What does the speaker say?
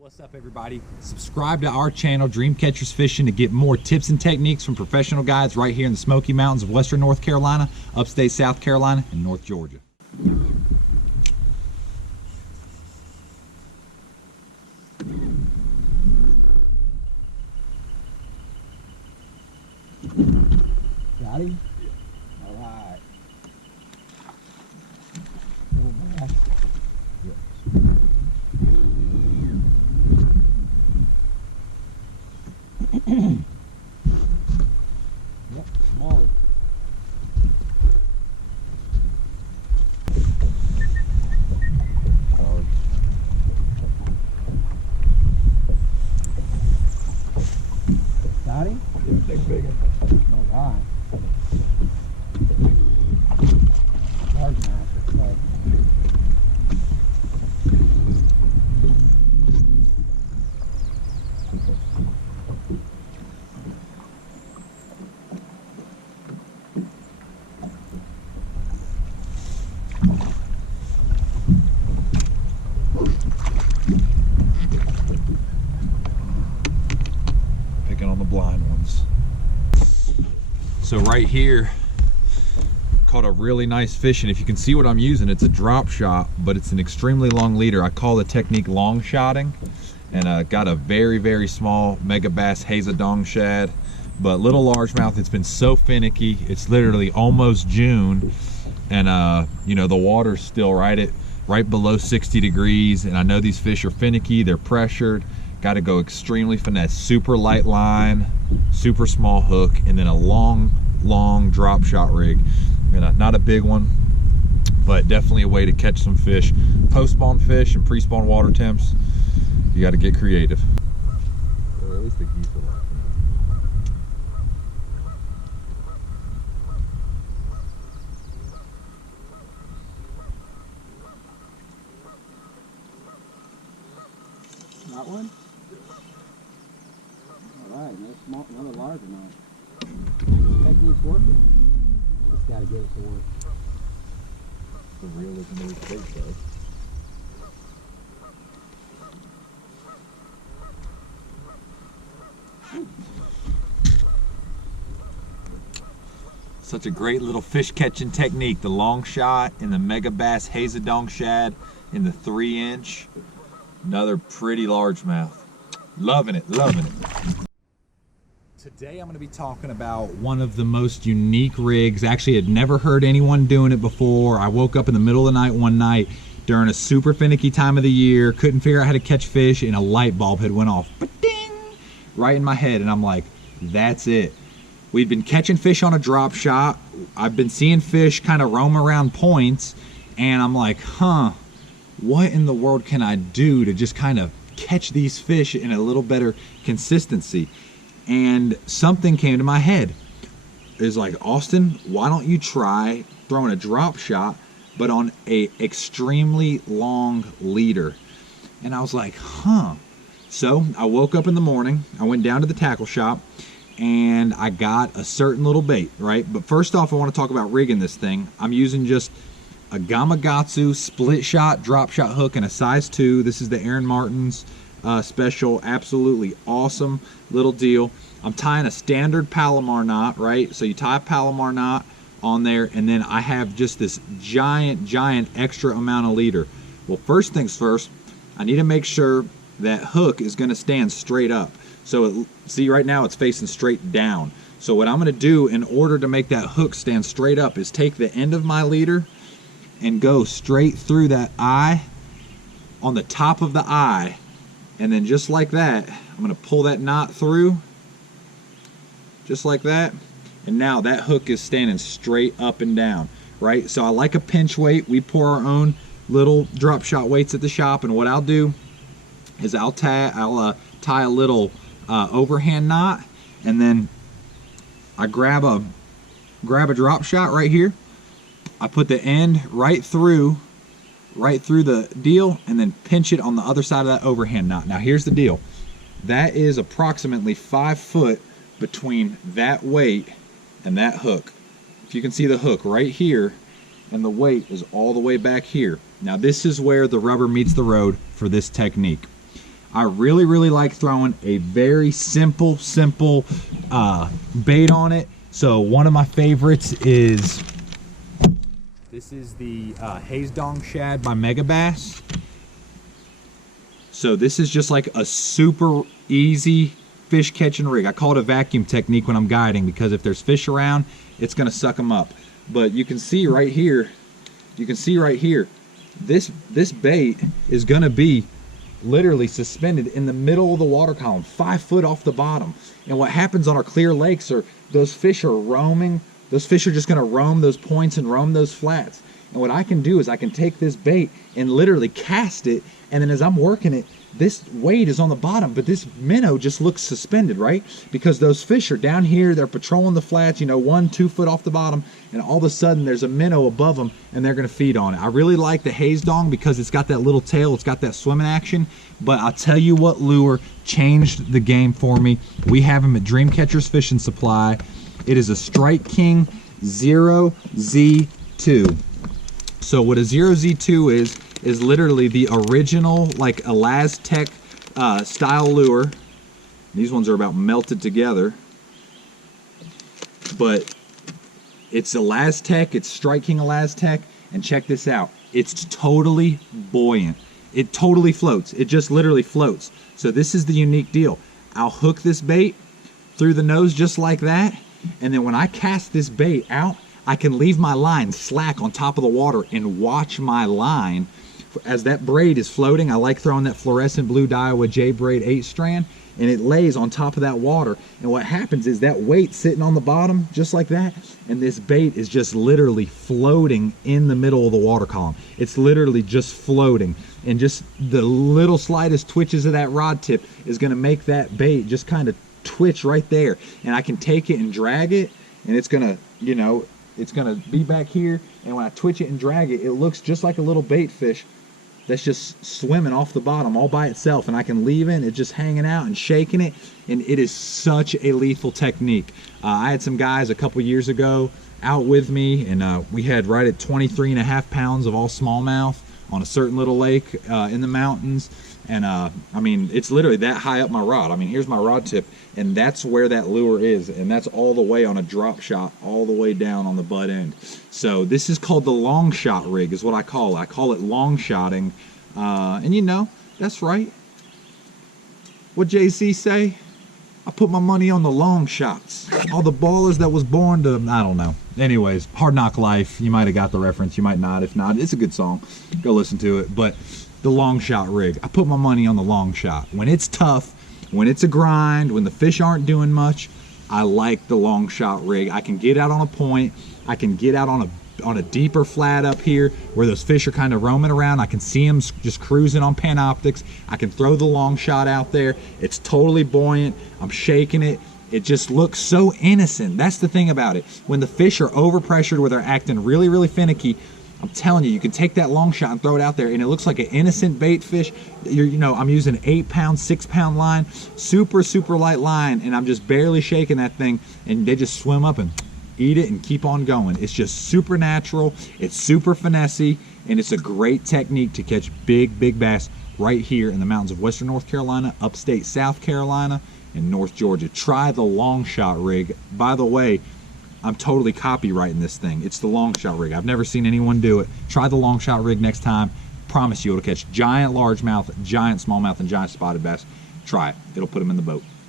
What's up, everybody? Subscribe to our channel, Dreamcatchers Fishing, to get more tips and techniques from professional guides right here in the Smoky Mountains of Western North Carolina, upstate South Carolina, and North Georgia. Got him? Yeah. All right. Little bass. Yep. Yep, smaller. Got him? Yeah, next big one. All right. Largemouth, looks like. Picking on the blind ones. So right here, caught a really nice fish, and if you can see what I'm using, it's a drop shot, but it's an extremely long leader. I call the technique long shotting, and got a very small Megabass Hazadong shad, but little largemouth. It's been so finicky. It's literally almost June, and you know, the water's still right below 60 degrees, and I know these fish are finicky, they're pressured. Got to go extremely finesse, super light line, super small hook, and then a long drop shot rig. And not a big one, but definitely a way to catch some fish. Post-spawn fish and pre-spawn water temps, you got to get creative. Or at least the geese are laughing. Got one? All right, another large amount. Technique's working. Just gotta get it to work. The reel isn't always big though. Such a great little fish catching technique. The long shot in the Megabass Hazadong shad in the 3-inch. Another pretty largemouth. Loving it, loving it. Today I'm going to be talking about one of the most unique rigs. Actually, I'd never heard anyone doing it before. I woke up in the middle of the night one night during a super finicky time of the year, couldn't figure out how to catch fish, and a light bulb had went off, ba-ding, right in my head, and I'm like, that's it. We'd been catching fish on a drop shot. I've been seeing fish kind of roam around points, and I'm like, what in the world can I do to just kind of catch these fish in a little better consistency? And something came to my head. It's like, Austin, why don't you try throwing a drop shot, but on a extremely long leader? And I was like, So I woke up in the morning, I went down to the tackle shop, and I got a certain little bait, right? But first off, I want to talk about rigging this thing. I'm using just a Gamakatsu split shot drop shot hook in a size 2. This is the Aaron Martens special. Absolutely awesome little deal. I'm tying a standard Palomar knot, right? So you tie a Palomar knot on there, and then I have just this giant extra amount of leader. Well, first things first, I need to make sure that hook is going to stand straight up. So see, right now it's facing straight down. So what I'm going to do in order to make that hook stand straight up is take the end of my leader and go straight through that eye, on the top of the eye, and then just like that, I'm going to pull that knot through, just like that, and now that hook is standing straight up and down, right? So I like a pinch weight. We pour our own little drop shot weights at the shop, and what I'll do is I'll tie a little overhand knot, and then I grab a drop shot right here. I put the end right through the deal, and then pinch it on the other side of that overhand knot. Now here's the deal. That is approximately 5 foot between that weight and that hook. If you can see the hook right here, and the weight is all the way back here. Now this is where the rubber meets the road for this technique. I really, really like throwing a very simple bait on it. So one of my favorites is, this is the Hazedong Shad by Megabass. So this is just like a super easy fish catching rig. I call it a vacuum technique when I'm guiding, because if there's fish around, it's gonna suck them up. But you can see right here, this bait is gonna be literally suspended in the middle of the water column, 5 foot off the bottom. And what happens on our clear lakes are those fish are roaming. Those fish are just gonna roam those points and roam those flats. And what I can do is I can take this bait and literally cast it, and then as I'm working it, this weight is on the bottom, but this minnow just looks suspended, right? Because those fish are down here, they're patrolling the flats, you know, 1-2 foot off the bottom, and all of a sudden there's a minnow above them and they're gonna feed on it. I really like the Hazedong because it's got that little tail, it's got that swimming action, but I'll tell you what lure changed the game for me. We have them at Dreamcatchers Fishing Supply. It is a Strike King 0Z2. So what a 0Z2 is literally the original, like Elastec style lure. These ones are about melted together, but it's Elastec, it's Strike King Elastec, and check this out. It's totally buoyant. It totally floats. It just literally floats. So this is the unique deal. I'll hook this bait through the nose just like that, and then when I cast this bait out, I can leave my line slack on top of the water and watch my line as that braid is floating. I like throwing that fluorescent blue Daiwa J braid 8 strand, and it lays on top of that water. And what happens is that weight sitting on the bottom just like that, and this bait is just literally floating in the middle of the water column. It's literally just floating, and just the little slightest twitches of that rod tip is going to make that bait just kind of twitch right there. And I can take it and drag it, and it's going to, you know, it's going to be back here, and when I twitch it and drag it, it looks just like a little bait fish that's just swimming off the bottom all by itself, and I can leave it and it's just hanging out and shaking it, and it is such a lethal technique. I had some guys a couple years ago out with me, and we had right at 23.5 pounds of all smallmouth on a certain little lake in the mountains. And I mean, it's literally that high up my rod. I mean, here's my rod tip, and that's where that lure is, and that's all the way on a drop shot, all the way down on the butt end. So this is called the long shot rig, is what I call it. I call it long shotting, and you know, that's right. What Jay-Z say? I put my money on the long shots. All the ballers that was born to, I don't know. Anyways, Hard Knock Life. You might have got the reference, you might not. If not, it's a good song. Go listen to it. But the long shot rig, I put my money on the long shot. When it's tough, when it's a grind, when the fish aren't doing much, I like the long shot rig. I can get out on a point, I can get out on a deeper flat up here where those fish are kind of roaming around. I can see them just cruising on Panoptics. I can throw the long shot out there. It's totally buoyant. I'm shaking it. It just looks so innocent. That's the thing about it. When the fish are overpressured, where they're acting really, really finicky, I'm telling you, you can take that long shot and throw it out there, and it looks like an innocent bait fish. You know, I'm using 8-pound, 6-pound line, super, super light line, and I'm just barely shaking that thing, and they just swim up and eat it and keep on going. It's just super natural, it's super finessey, and it's a great technique to catch big, big bass right here in the mountains of Western North Carolina, upstate South Carolina, and North Georgia. Try the long shot rig. By the way, I'm totally copywriting this thing. It's the long shot rig. I've never seen anyone do it. Try the long shot rig next time. Promise you it'll catch giant largemouth, giant smallmouth, and giant spotted bass. Try it. It'll put them in the boat.